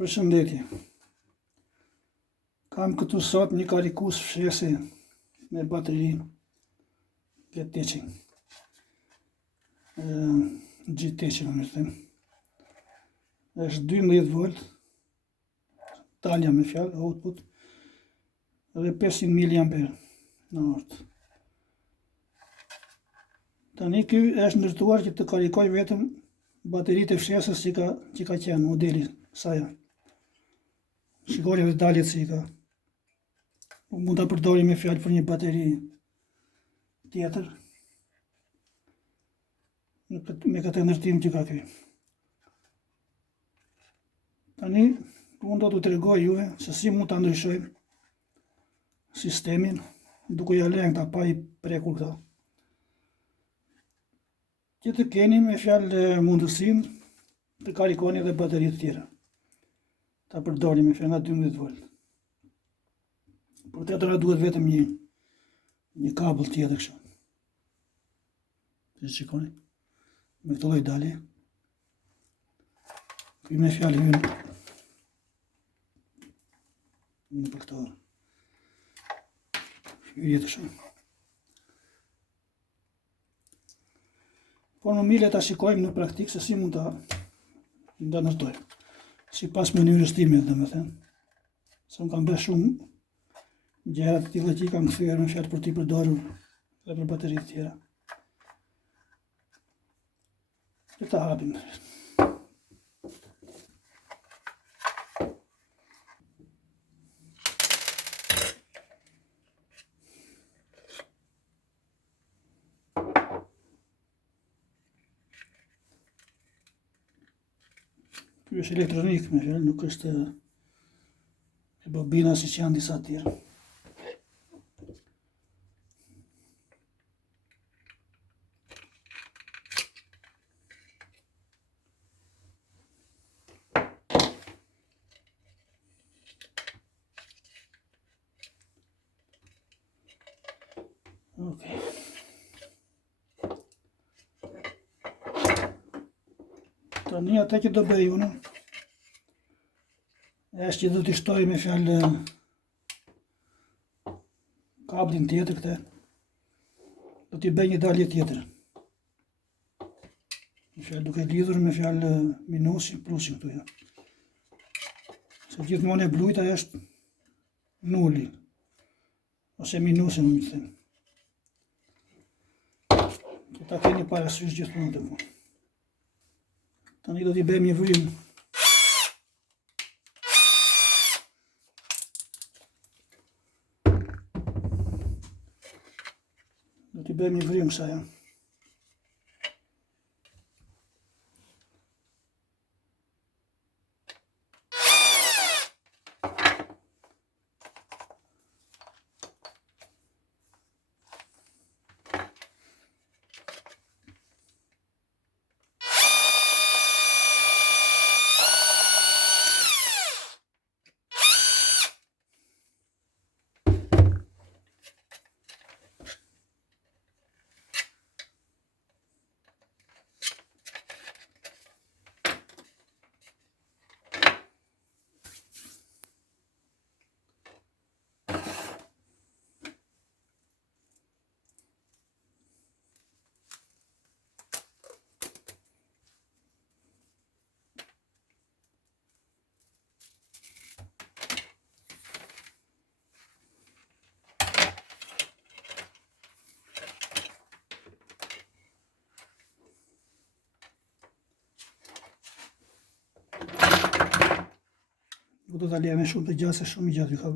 Përshëndetje. Kam këtu sot një karikus fshese me bateri GT100. GT100 më thënë. Është 12 volt, talja me fjalë, output, dhe 500 mAh në orë. Tani ky është ndërtuar që të karikoj vetëm bateritë e fshesës që ka qenë modeli saj. Shikoni dhe daljet si ka. Mund ta përdori me fjalë për një bateri tjetër. Me këtë ndërtim që ka ky. Tani unë do t'u tregoj juve se si mund ta ndryshojmë sistemin duke ja lënë këta pa i prekur këta. Që të keni me fjalë mundësinë të karikoni dhe bateritë tjera. Ta përdorni me fjalë nga 12 volt. Por të atëra duhet vetëm një kabël tjetër kështu. Si shikoni, me këtë lloj dalje. Ky me fjalë hyn në për këto. Hyrje të shumë. Por më mile ta shikojmë në praktikë se si mund ta ndërtojmë. Sipas mënyrës time, domethënë. Se unë kam bërë shumë gjëra të tilla që i kam kthyer në fjalë për t'i përdorur edhe për bateritë tjera. Le ta hapim. Ky është elektronik, me fjalë, nuk është e bobina si që janë disa tjerë. Okay. Tani atë që do bëj unë është që do t'i shtoj me fjalë kablin tjetër këtë. Do t'i bëj një dalje tjetër. Me fjalë duke lidhur me fjalë minusin, plusin këtu ja. Se gjithmonë e blujta është nuli ose minusin më thënë. Ta keni parasysh gjithmonë të punë. Tani do t'i bëjmë një vrim. Do t'i bëjmë një vrim kësaj. Do ta lejmë shumë të gjatë, se shumë i gjatë ka.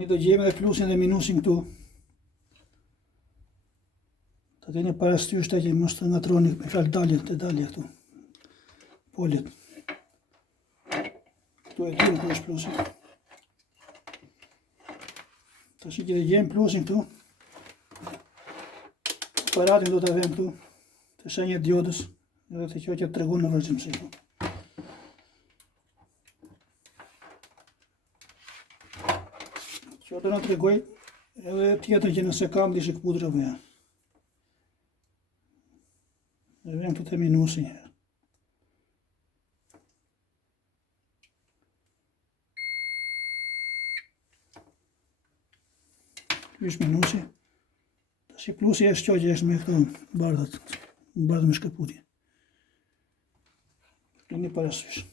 Tani do gjejmë edhe plusin dhe minusin këtu. Ta keni parasysh që mos të ngatroni me fjalë dalje këtu. Polet. Këtu e dim ku është plusi. Tash që e gjejmë plusin këtu. Aparatin do ta vëmë këtu të shenjë diodës, edhe të që tregon në vazhdimsi këtu. Që do na tregoj edhe tjetër që nëse kam dishik pudrë apo ja. E vëmë këtu te minusi. Ky është minusi. Tash plusi është që është me këto bardhat me shkëputje. Keni parasysh.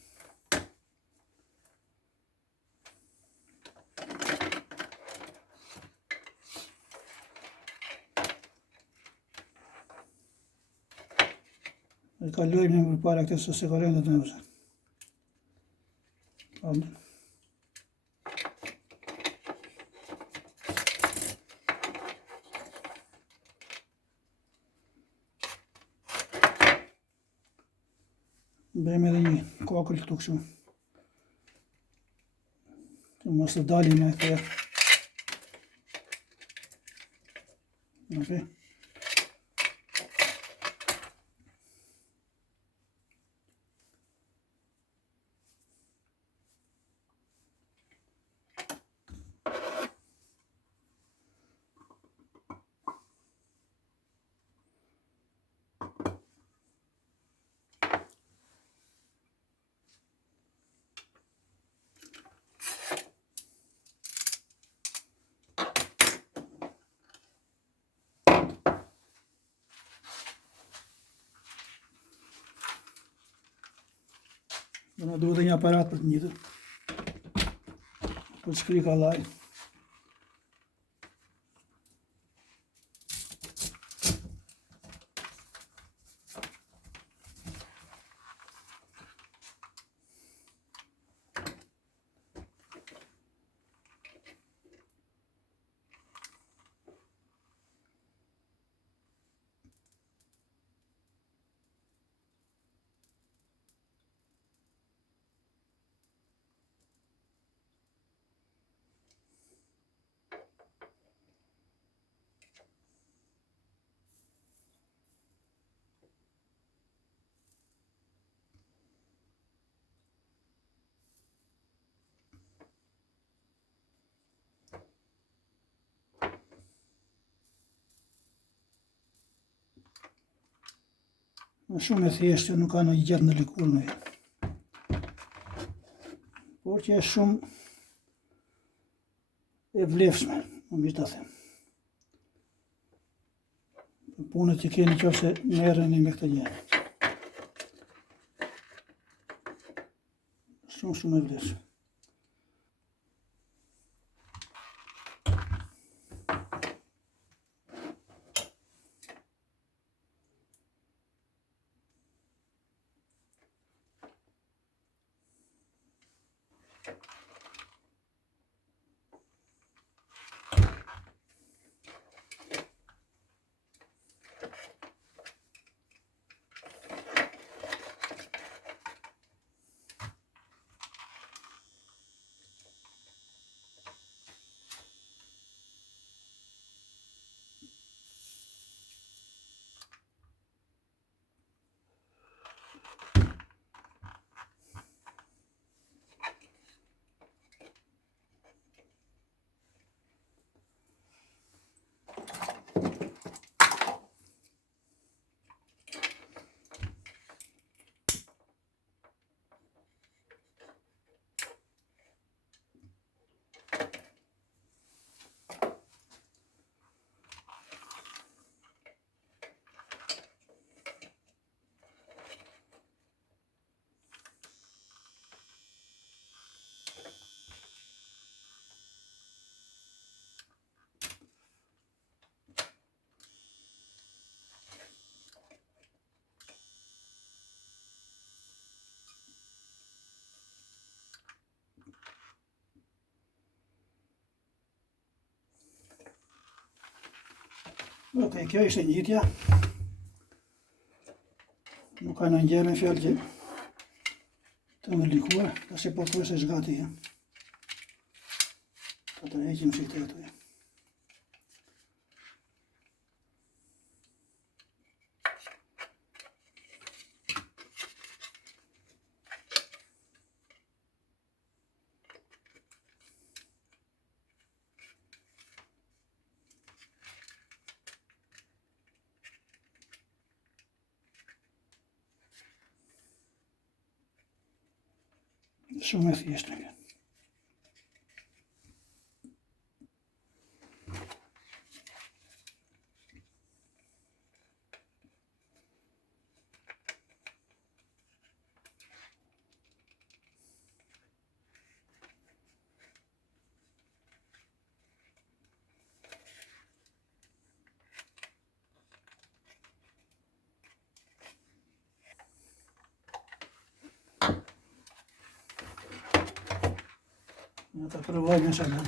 E kalojmë për para këtë se se kalojmë dhe të nëvëse. Bëjmë edhe një kokël këtu kështu. Të mos të dalin me këte. Ok. Do na duhet një aparat për të njëjtën. Për të shkri kallaj. Në shumë e thjeshtë, nuk ka në gjatë në likur në por që është shumë e vlefshme, më mirë të them. Për punët që keni qofse merreni me këtë gjë. Shumë e vlefshme. Ok, kjo ishte ngjitja. Nuk ka në ngjeme fjallë që të ndërlikuar, ta se po të se zgati. Ta të heqim si këtë ato. Shumë e thjeshtë nga. Ja ta provojmë sada.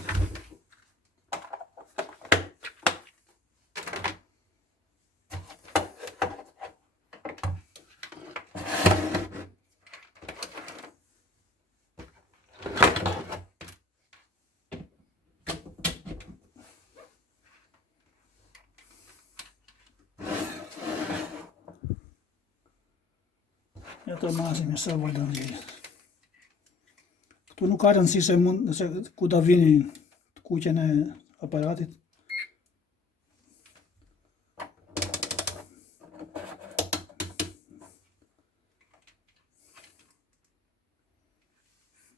Ja ta masim sa vëllon gjë. Këtu nuk ka rëndësi se mund se ku ta vini kuqen e aparatit.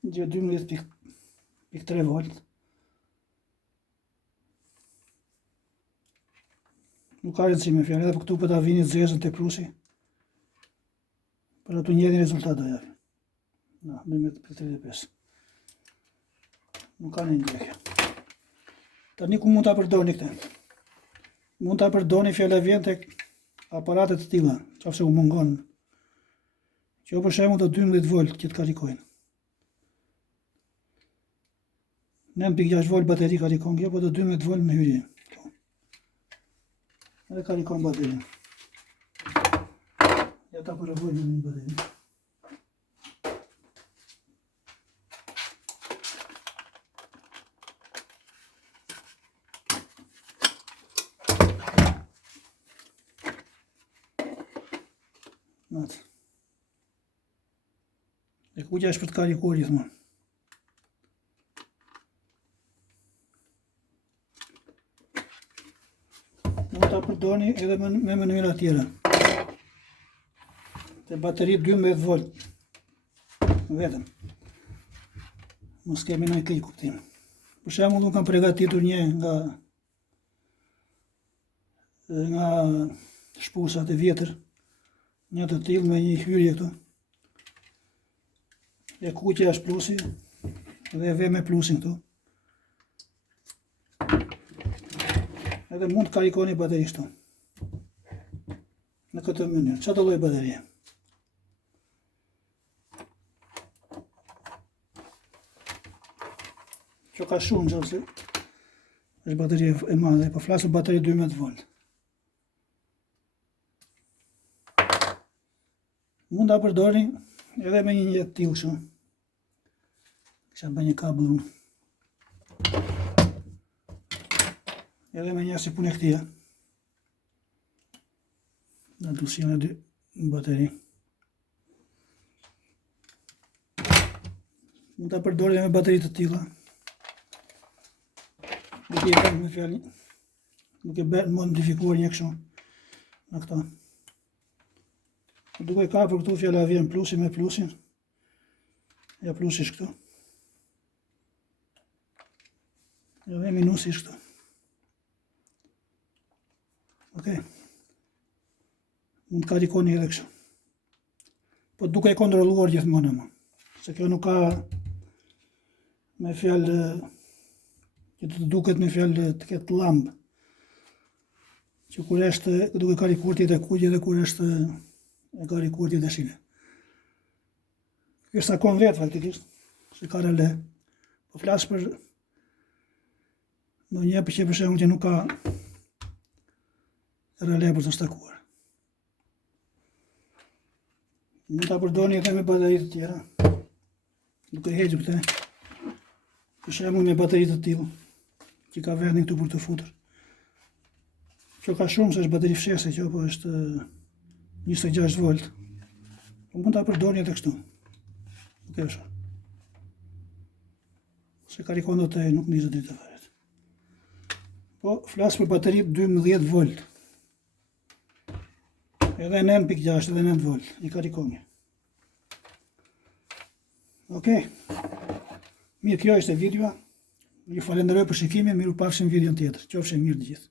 Gjë 12.3 volt. Nuk ka rëndësi me fjalë, edhe për këtu po ta vini zezën te plusi. Për ato njëri rezultat do japë. Na, 12.35. Nuk ka një gjë. Tani ku mund ta përdorni këtë? Mund ta përdorni fjala vjen tek aparatet të tilla, qofse u mungon. Që për shembull të 12 volt që të karikojnë. 9.6 volt bateri karikon kjo, po të 12 volt në hyrje. Edhe karikon bateri. Ja ta provojmë një bateri. Natë. E kuqja është për të karikuar gjithmonë. Mund ta përdorni edhe me mënyra tjera. Te bateri 12 volt. Vetëm. Mos kemi në këj kuptim. Për shembull, unë kam përgatitur një nga shpusat e vjetër. Një të tillë me një hyrje këtu. E kuqja është plusi dhe ve me plusin këtu. Edhe mund të karikoni bateri këtu. Në këtë mënyrë. Çfarë lloj baterie? Që ka shumë nëse është bateri e madhe, po flas për bateri 12 volt. Mund ta përdorni edhe me një njetë tillë kështu. Kisha bërë një kabull. Edhe me një si punë këtia. Në dusin e dy bateri. Mund ta përdorni me bateri të tilla. Nuk e kam me fjalë. Nuk e bën modifikuar një kështu në këta. Duke kapur këtu fjala vjen plusi me plusin. Ja plusi është këtu. Edhe minusi është këtu. Okej. Mund të karikoni edhe kështu. Po duke e kontrolluar gjithmonë ama. Se kjo nuk ka me fjalë që të duket me fjalë të ketë llambë. Që kur është duke karikuar ti të kuqe dhe kur është e karikuar ti të shine. Kjo sakon vetë faktikisht, se ka rele. Po flas për në një që për shembull që nuk ka relé për të stakuar. Mund ta përdorni edhe me bateri të tjera. Duke hequr këtë. Për shembull me bateri të tilla që ka vendin këtu për të futur. Kjo ka shumë se është bateri fshese kjo, po është 26 volt. Po mund ta përdorni edhe kështu. Nuk e shoh. Se karikon do të nuk nizet drejt fare. Po flas për bateri 12 volt. Edhe 9.6 edhe 9 volt i karikoni. Okej. Mirë, kjo është e videoa. Ju falenderoj për shikimin, miru pafshim videon tjetër. Qofshin mirë të gjithë.